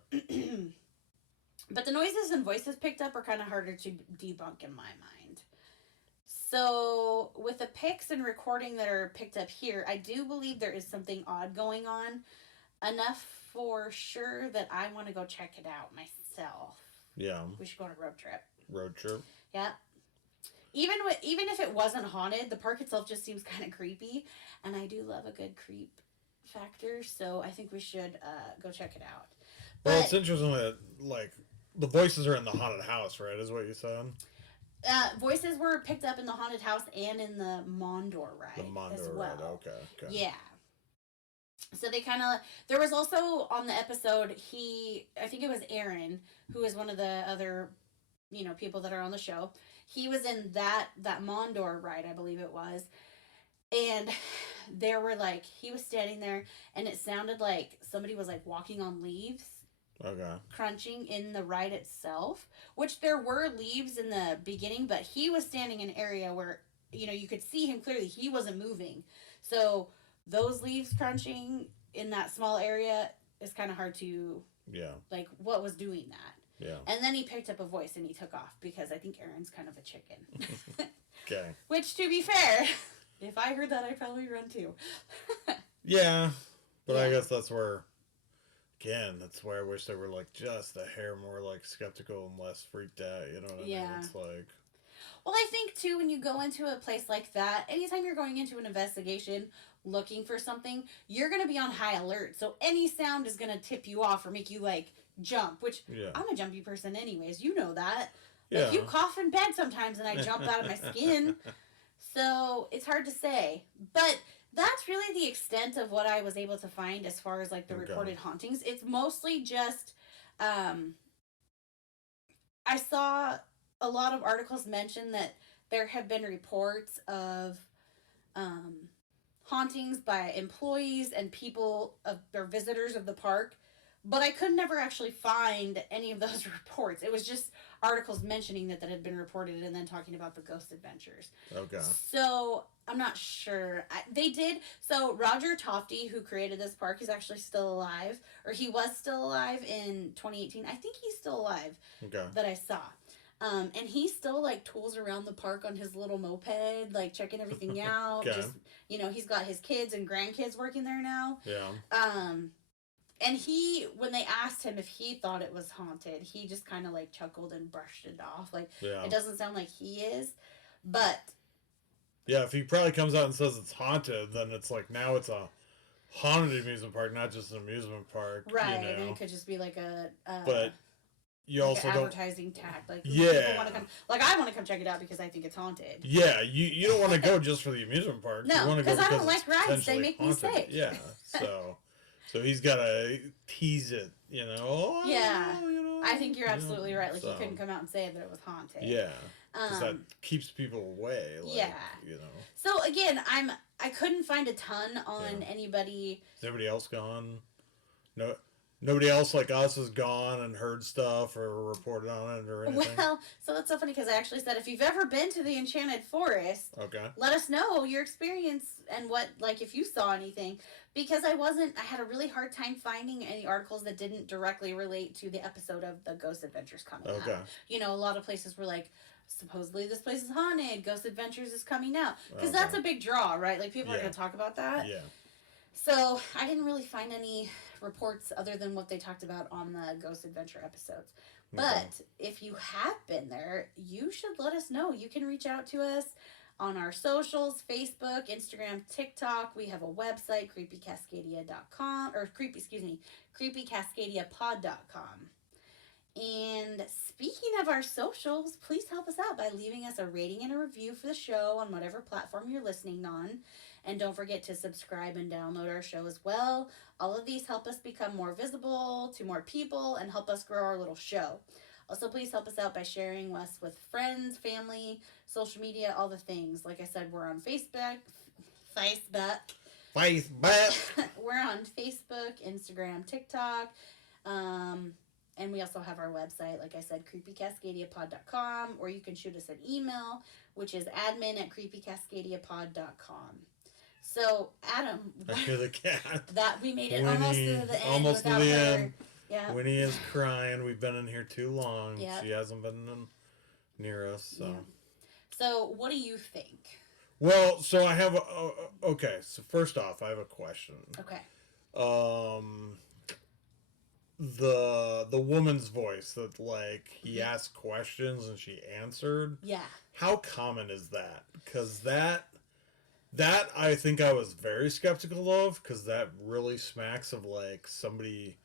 But the noises and voices picked up are kind of harder to debunk in my mind. So, with the pics and recording that are picked up here, I do believe there is something odd going on. Enough for sure that I want to go check it out myself. Yeah. We should go on a road trip. Road trip? Yeah. Even if it wasn't haunted, the park itself just seems kind of creepy. And I do love a good creep factor, so I think we should go check it out. Well, it's interesting that the voices are in the haunted house, right? Is what you said. Voices were picked up in the haunted house and in the Mondor ride. The Mondor ride, okay. Yeah. So they there was also on the episode, I think it was Aaron, who is one of the other, people that are on the show. He was in that Mondor ride, I believe it was. And there were he was standing there and it sounded like somebody was walking on leaves. Okay. Crunching in the ride itself, which there were leaves in the beginning, but he was standing in an area where, you could see him clearly. He wasn't moving. So those leaves crunching in that small area is kind of hard to, what was doing that. Yeah. And then he picked up a voice and he took off because I think Aaron's kind of a chicken. Okay. Which, to be fair, if I heard that, I'd probably run too. Yeah. But I guess that's where... Again, that's why I wish they were just a hair more skeptical and less freaked out. You know what I mean? It's Well, I think too when you go into a place like that, anytime you're going into an investigation looking for something, you're gonna be on high alert. So any sound is gonna tip you off or make you jump. Which I'm a jumpy person, anyways. You know that. Yeah. You cough in bed sometimes, and I jump out of my skin. So it's hard to say, but. That's really the extent of what I was able to find as far as the recorded hauntings. It's mostly just, I saw a lot of articles mention that there have been reports of hauntings by employees and people or visitors of the park, but I could never actually find any of those reports. It was just articles mentioning that had been reported and then talking about the ghost adventures. Okay. So I'm not sure. They did. So Roger Tofty, who created this park, is actually still alive, or he was still alive in 2018. I think he's still alive. Okay. That I saw. And he still tools around the park on his little moped, checking everything out. Okay. Just he's got his kids and grandkids working there now. Yeah. And when they asked him if he thought it was haunted, he just kind of chuckled and brushed it off. It doesn't sound like he is, but. Yeah, if he probably comes out and says it's haunted, then it's now it's a haunted amusement park, not just an amusement park. Right, and it could just be a but you like also an don't. advertising tack. Like Yeah. people want to come. Like I want to come check it out because I think it's haunted. Yeah, you don't want to go just for the amusement park. No, you want to go because I because don't like rides. They make me sick. Yeah, so he's got to tease it, you know. Oh, Yeah. you know, I think you're absolutely right. Like, so, he couldn't come out and say that it was haunted. Yeah, because that keeps people away. Like, yeah. You know. So, again, I couldn't find a ton on anybody. Is everybody else gone? No, nobody else like us has gone and heard stuff or reported on it or anything? Well, so that's so funny because I actually said if you've ever been to the Enchanted Forest, let us know your experience and what, like, if you saw anything. Because I had a really hard time finding any articles that didn't directly relate to the episode of the Ghost Adventures coming out. You know, a lot of places were like, supposedly this place is haunted, Ghost Adventures is coming out. Because that's a big draw, right? Like, people are going to talk about that. Yeah. So, I didn't really find any reports other than what they talked about on the Ghost Adventure episodes. But if you have been there, you should let us know. You can reach out to us on our socials, Facebook, Instagram, TikTok. We have a website, creepycascadia.com, or creepycascadiapod.com. And speaking of our socials, please help us out by leaving us a rating and a review for the show on whatever platform you're listening on. And don't forget to subscribe and download our show as well. All of these help us become more visible to more people and help us grow our little show. Also, please help us out by sharing us with friends, family, social media, all the things. Like I said, we're on Facebook. We're on Facebook, Instagram, TikTok. And we also have our website, like I said, creepycascadiapod.com, or you can shoot us an email, which is admin@creepycascadiapod.com. So, Adam, I hear the cat. That we made it almost to the end. Almost to the end. Yeah. Winnie is crying. We've been in here too long. Yep. She hasn't been near us. So. Yeah. So, what do you think? Well, so I have okay. So first off, I have a question. Okay. The woman's voice that like he asked questions and she answered. Yeah. How common is that? Because that I think I was very skeptical of, because that really smacks of like somebody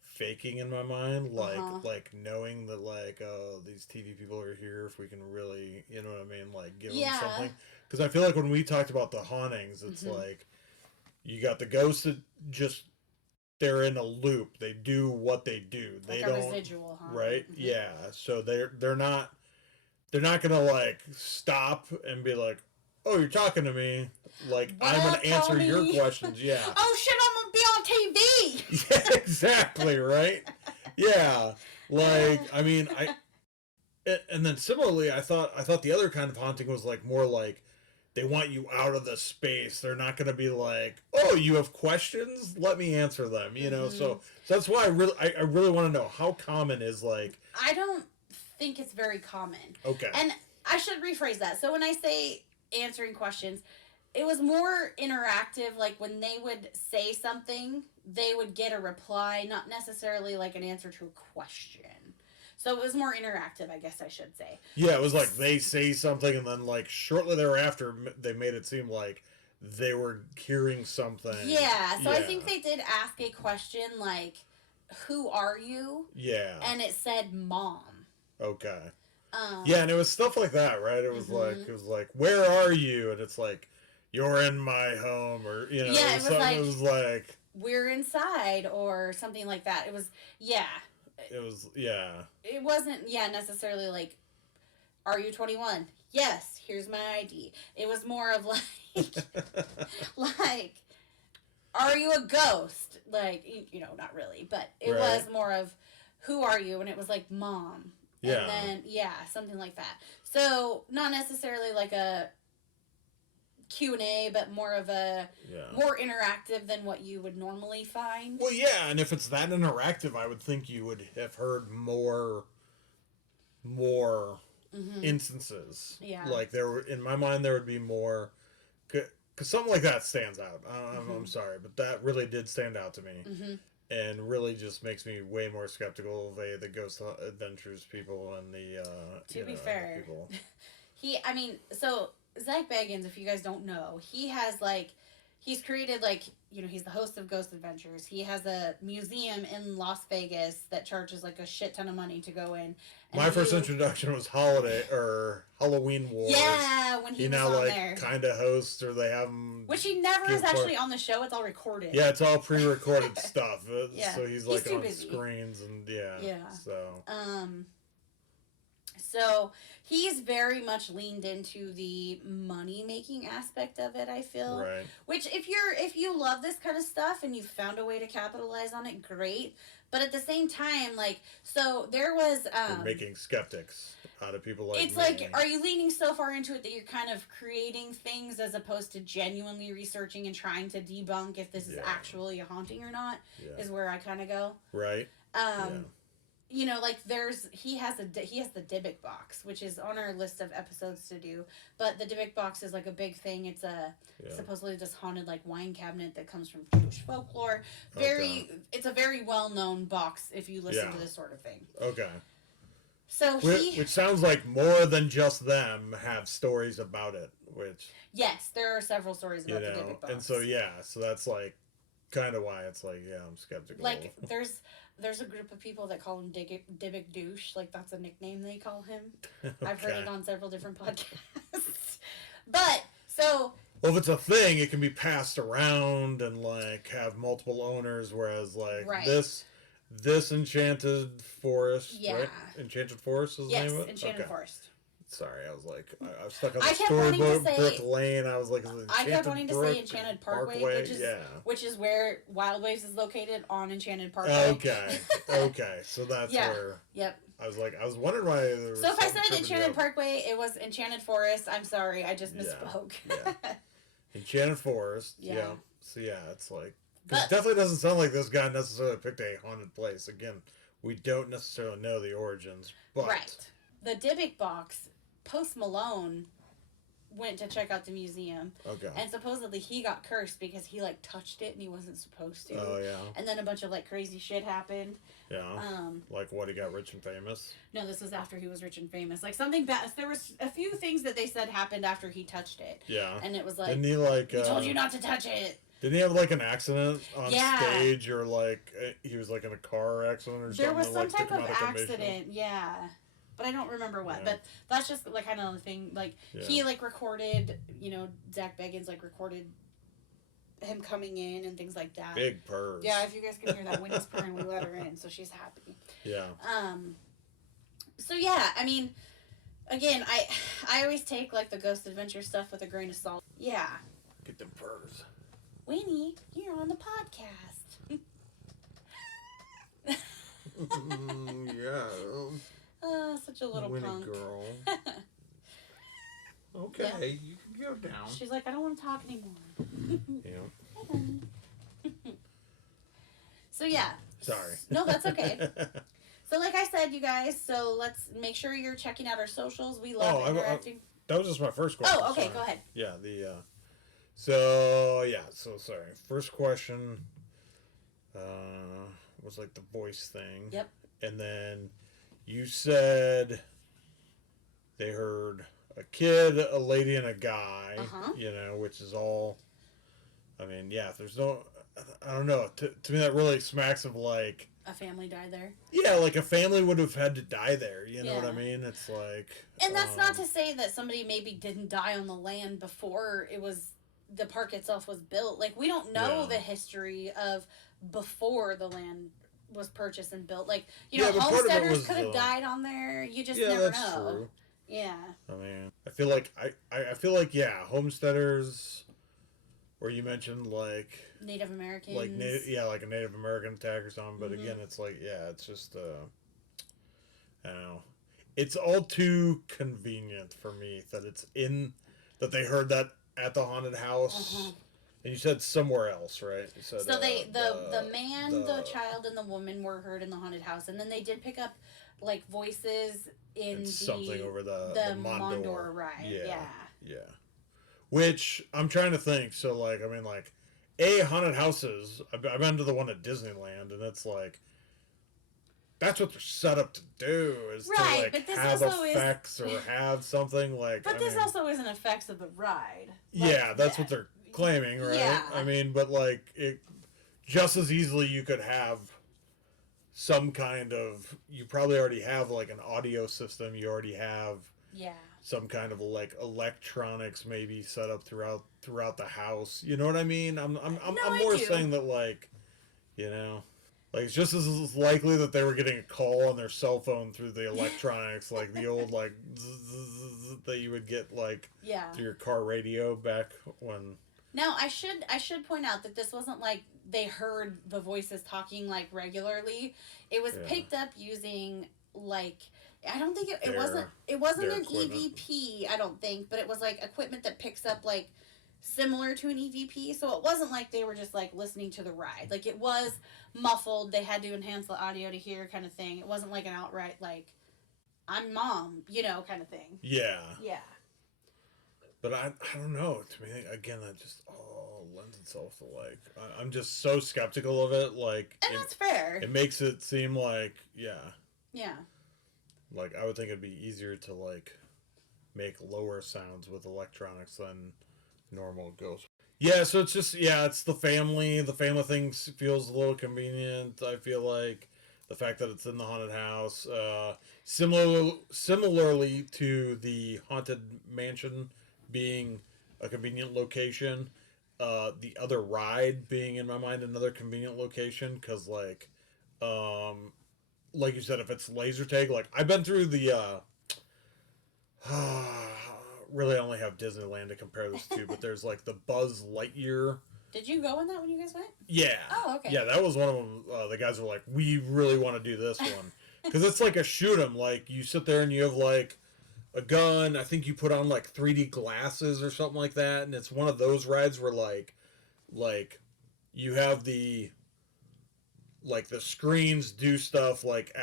faking in my mind, like knowing that like, oh, these TV people are here, if we can really, you know what I mean, like give them something. Because I feel like when we talked about the hauntings, it's like you got the ghosts that just, they're in a loop, they do what they do, they like a don't residual haunting. Right. Yeah, so they're not gonna like stop and be like, oh, you're talking to me, like I'm gonna answer your questions. Yeah. Oh shit, I'm gonna be on TV. Yeah, exactly, right? Yeah. Like, I mean, and then similarly, I thought the other kind of haunting was like more like they want you out of the space. They're not going to be like, oh, you have questions? Let me answer them, you know? So that's why I really want to know how common is like... I don't think it's very common. Okay. And I should rephrase that. So when I say answering questions, it was more interactive. Like when they would say something, they would get a reply, not necessarily like an answer to a question. So it was more interactive, I guess I should say. Yeah, it was like they say something and then like shortly thereafter they made it seem like they were hearing something. Yeah, so I think they did ask a question like, who are you? Yeah. And it said mom. Okay. Yeah, and it was stuff like that, right? It was like, where are you? And it's like, you're in my home, or you know, yeah, it was like we're inside, or something like that. It was It wasn't necessarily like, are you 21? Yes, here's my ID. It was more of like like, are you a ghost? Like, you know, not really, but it was more of, who are you? And it was like, mom. Yeah. And then, something like that. So, not necessarily like a Q&A, but more of a more interactive than what you would normally find. Well, yeah, and if it's that interactive, I would think you would have heard more instances. Yeah. Like in my mind, there would be more, because something like that stands out. I'm sorry, but that really did stand out to me. And really just makes me way more skeptical of the Ghost Adventures people and the to be fair, people. so Zach Baggins, if you guys don't know, he has he's created, like, you know, he's the host of Ghost Adventures. He has a museum in Las Vegas that charges like a shit ton of money to go in. And my first introduction was Halloween Wars. Yeah, when he was now on like there. kind of hosts, or they have him. Which he never is actually on the show. It's all recorded. Yeah, it's all pre-recorded stuff. Yeah. So he's like on busy. screens and yeah. So he's very much leaned into the money making aspect of it, I feel. Right. Which if you love this kind of stuff and you've found a way to capitalize on it, great. But at the same time, like, so there was We're making skeptics out of people like it's me. like, are you leaning so far into it that you're kind of creating things as opposed to genuinely researching and trying to debunk if this is actually a haunting or not? Is where I kind of go. Right. You know, like he has the Dybbuk box, which is on our list of episodes to do. But the Dybbuk box is like a big thing. It's supposedly this haunted like wine cabinet that comes from Jewish folklore. It's a very well known box if you listen to this sort of thing. Okay. So which sounds like more than just them have stories about it. Which yes, there are several stories about the Dybbuk box, and so so that's like kind of why it's like I'm skeptical. Like there's a group of people that call him Dybbuk douche, like that's a nickname they call him. Okay. I've heard it on several different podcasts. But so well, if it's a thing, it can be passed around and like have multiple owners, whereas like this Enchanted Forest, right? Enchanted Forest is the name of it? Enchanted Forest. Sorry, I was like, I was stuck on the storybook, Brick Lane. I was like, I kept wanting to say Enchanted Parkway, which is where Wild Waves is located on Enchanted Parkway. Okay, so that's where. Yep. I was wondering why. There was so if I said Enchanted Parkway, it was Enchanted Forest. I'm sorry, I just misspoke. Enchanted Forest. Yeah. So it's like, because it definitely doesn't sound like this guy necessarily picked a haunted place. Again, we don't necessarily know the origins, but the Dybbuk box. Post Malone went to check out the museum. Okay. And supposedly he got cursed because he like touched it and he wasn't supposed to. Oh yeah. And then a bunch of like crazy shit happened. Yeah. Like what, he got rich and famous? No, this was after he was rich and famous. Like something bad. There was a few things that they said happened after he touched it. Yeah. And it was like, didn't he like? He told you not to touch it. Didn't he have like an accident on stage, or like he was like in a car accident or something? There was some type of accident. Yeah. But I don't remember what. But that's just like kind of the thing. Like he like recorded, you know, Zach Bagans like recorded him coming in and things like that. Big purrs. Yeah, if you guys can hear that, Winnie's purring, we let her in, so she's happy. Yeah. So yeah, I mean, again, I always take like the Ghost Adventure stuff with a grain of salt. Yeah. Get them purrs. Winnie, you're on the podcast. Yeah. Such a little Winnie punk. Girl. Okay, you can go down. She's like, I don't want to talk anymore. Yeah. So yeah. Sorry. No, that's okay. So like I said, you guys, so let's make sure you're checking out our socials. We love interacting. That was just my first question. Oh, okay, go ahead. Yeah, so sorry. First question was like the voice thing. Yep. And then you said they heard a kid, a lady, and a guy, you know, which is all, I mean, there's no, I don't know, to me that really smacks of like... A family died there? Yeah, like a family would have had to die there, you know what I mean? It's like... And that's not to say that somebody maybe didn't die on the land before the park itself was built. Like, we don't know the history of before the land was purchased and built. Like, you know, homesteaders could have died on there. You just never know. True. Yeah. I mean, I feel like homesteaders, or you mentioned like Native Americans. Like like a Native American attack or something. But again, it's like it's just I don't know. It's all too convenient for me that they heard that at the haunted house. And you said somewhere else, right? You said, so the man, the child, and the woman were heard in the haunted house, and then they did pick up like voices in something over the Mondor ride. Yeah. Which I'm trying to think. So like, I mean, like, haunted houses. I've been to the one at Disneyland, and it's like that's what they're set up to do, is to like but this have effects or have something like. But this also isn't effects of the ride. Like, that's what they're claiming, right? Yeah. I mean, but like it, just as easily you could have some kind of. You probably already have like an audio system. You already have Yeah. some kind of like electronics maybe set up throughout the house. You know what I mean? No, I'm I more do. saying that like, you know, like it's just as likely that they were getting a call on their cell phone through the electronics, like the old like that you would get like Yeah. through your car radio back when. Now, I should point out that this wasn't like they heard the voices talking like regularly. It was Yeah. picked up using like I don't think it Their- wasn't their an equipment. EVP, I don't think, but it was like equipment that picks up like similar to an EVP. So it wasn't like they were just like listening to the ride. Like it was muffled. They had to enhance the audio to hear kind of thing. It wasn't like an outright like I'm mom, kind of thing. Yeah. Yeah. But I don't know. To me, again, that just lends itself to like I'm just so skeptical of it. Like, And that's fair. it makes it seem like Yeah. like I would think it'd be easier to like make lower sounds with electronics than normal ghost. Yeah, so it's just it's the family. The family thing feels a little convenient. I feel like the fact that it's in the haunted house, similarly to the haunted mansion being a convenient location. The other ride being in my mind another convenient location because like you said, if it's laser tag, like I've been through the really I only have Disneyland to compare this to, but there's like the Buzz Lightyear. Did you go on that when you guys went? Yeah. Oh, okay. Yeah, that was one of them. The guys were like, we really want to do this one because it's like a shoot 'em. Like you sit there and you have like a gun. I think you put on like 3D glasses or something like that, and it's one of those rides where like you have the screens do stuff like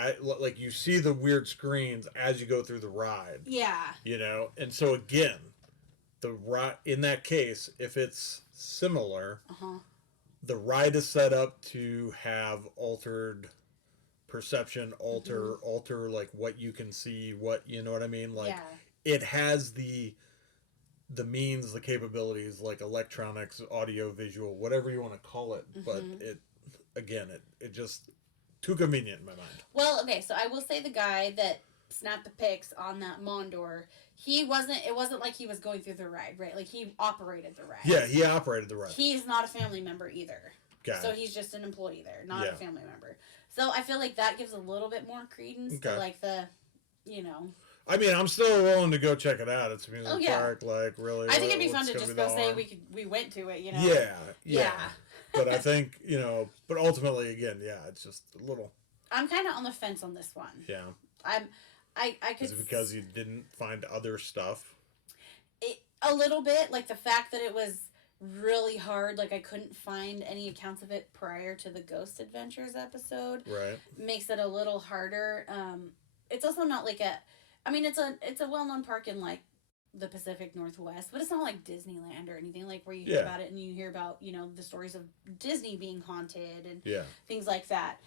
you see the weird screens as you go through the ride. Yeah. And so again, in that case, if it's similar, the ride is set up to have altered perception, alter like what you can see, what you know what I mean, like it has the means, the capabilities, like electronics, audio, visual, whatever you want to call it, but it just too convenient in my mind. Well, okay, so I will say the guy that snapped the pics on that Mondor, it wasn't like he was going through the ride, right? Like he operated the ride. Yeah, he operated the ride. He's not a family member either. Okay. So he's just an employee there, not a family member. So I feel like that gives a little bit more credence to like the, I mean, I'm still willing to go check it out. It's amusement park, like really. I think it'd be fun to just go say we went to it, Yeah. But I think, but ultimately, again, it's just a little. I'm kind of on the fence on this one. Yeah. I could. Is it because you didn't find other stuff? A little bit, like the fact that it was really hard, like I couldn't find any accounts of it prior to the Ghost Adventures episode. Right. Makes it a little harder. It's also not like it's a well-known park in like the Pacific Northwest, but it's not like Disneyland or anything like where you hear about it and you hear about, the stories of Disney being haunted and things like that.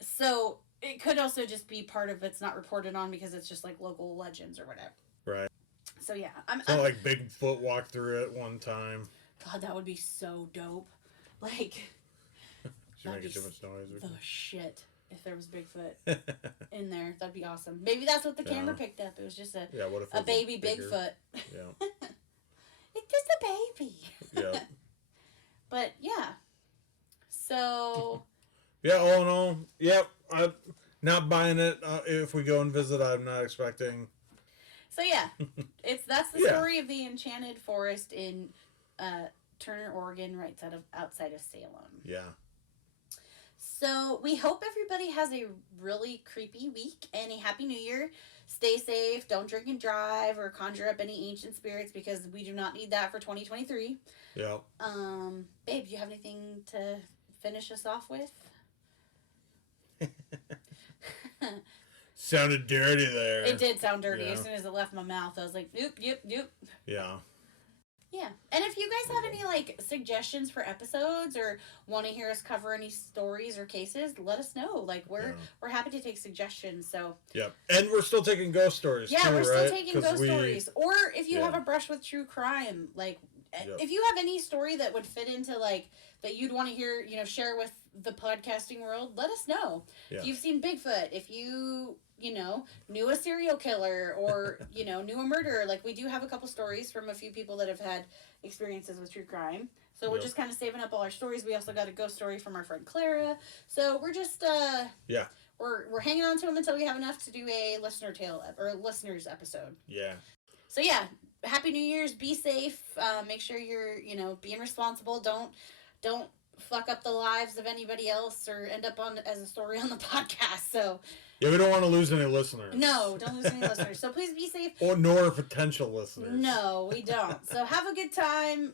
So it could also just be part of it's not reported on because it's just like local legends or whatever. Right. So yeah, it's not like Bigfoot walked through it one time. God, that would be so dope. Like, She's making too much noise. The shit. If there was Bigfoot in there, that'd be awesome. Maybe that's what the camera picked up. It was just a baby Bigfoot. Yeah. It's just a baby. Yeah. But yeah. So. Yeah. All in all, I'm not buying it. If we go and visit, I'm not expecting. So yeah, that's the story of the Enchanted Forest in Turner, Oregon, right outside of Salem. Yeah. So we hope everybody has a really creepy week and a happy new year. Stay safe. Don't drink and drive or conjure up any ancient spirits because we do not need that for 2023. Yeah. Babe, do you have anything to finish us off with? Sounded dirty there. It did sound dirty. As soon as it left my mouth, I was like, nope. Yeah. Yeah. And if you guys have any, like, suggestions for episodes or want to hear us cover any stories or cases, let us know. Like, we're happy to take suggestions, so. Yep. And we're still taking ghost stories, yeah, too, we're still taking ghost stories. Or if you have Yeah. a brush with true crime, like, Yep. If you have any story that would fit into, like, that you'd want to hear, share with the podcasting world, let us know. Yeah. If you've seen Bigfoot, if you knew a serial killer, or, knew a murderer. Like, we do have a couple stories from a few people that have had experiences with true crime. So we're just kind of saving up all our stories. We also got a ghost story from our friend Clara. So we're just, we're hanging on to them until we have enough to do a listeners episode. Yeah. So yeah, Happy New Year's. Be safe. Make sure you're, being responsible. Don't fuck up the lives of anybody else or end up as a story on the podcast. So yeah, we don't want to lose any listeners. No, don't lose any listeners. So please be safe. Nor potential listeners. No, we don't. So have a good time.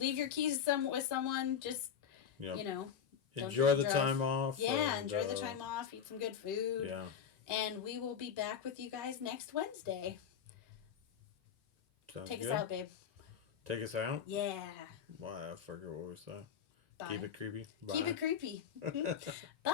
Leave your keys with someone. Just enjoy the time off. Yeah, enjoy the time off. Eat some good food. Yeah. And we will be back with you guys next Wednesday. Sounds Take good. us out, babe. Take us out? Yeah. Why, I forget what we said. Bye. Keep it creepy. Bye. Keep it creepy. Bye.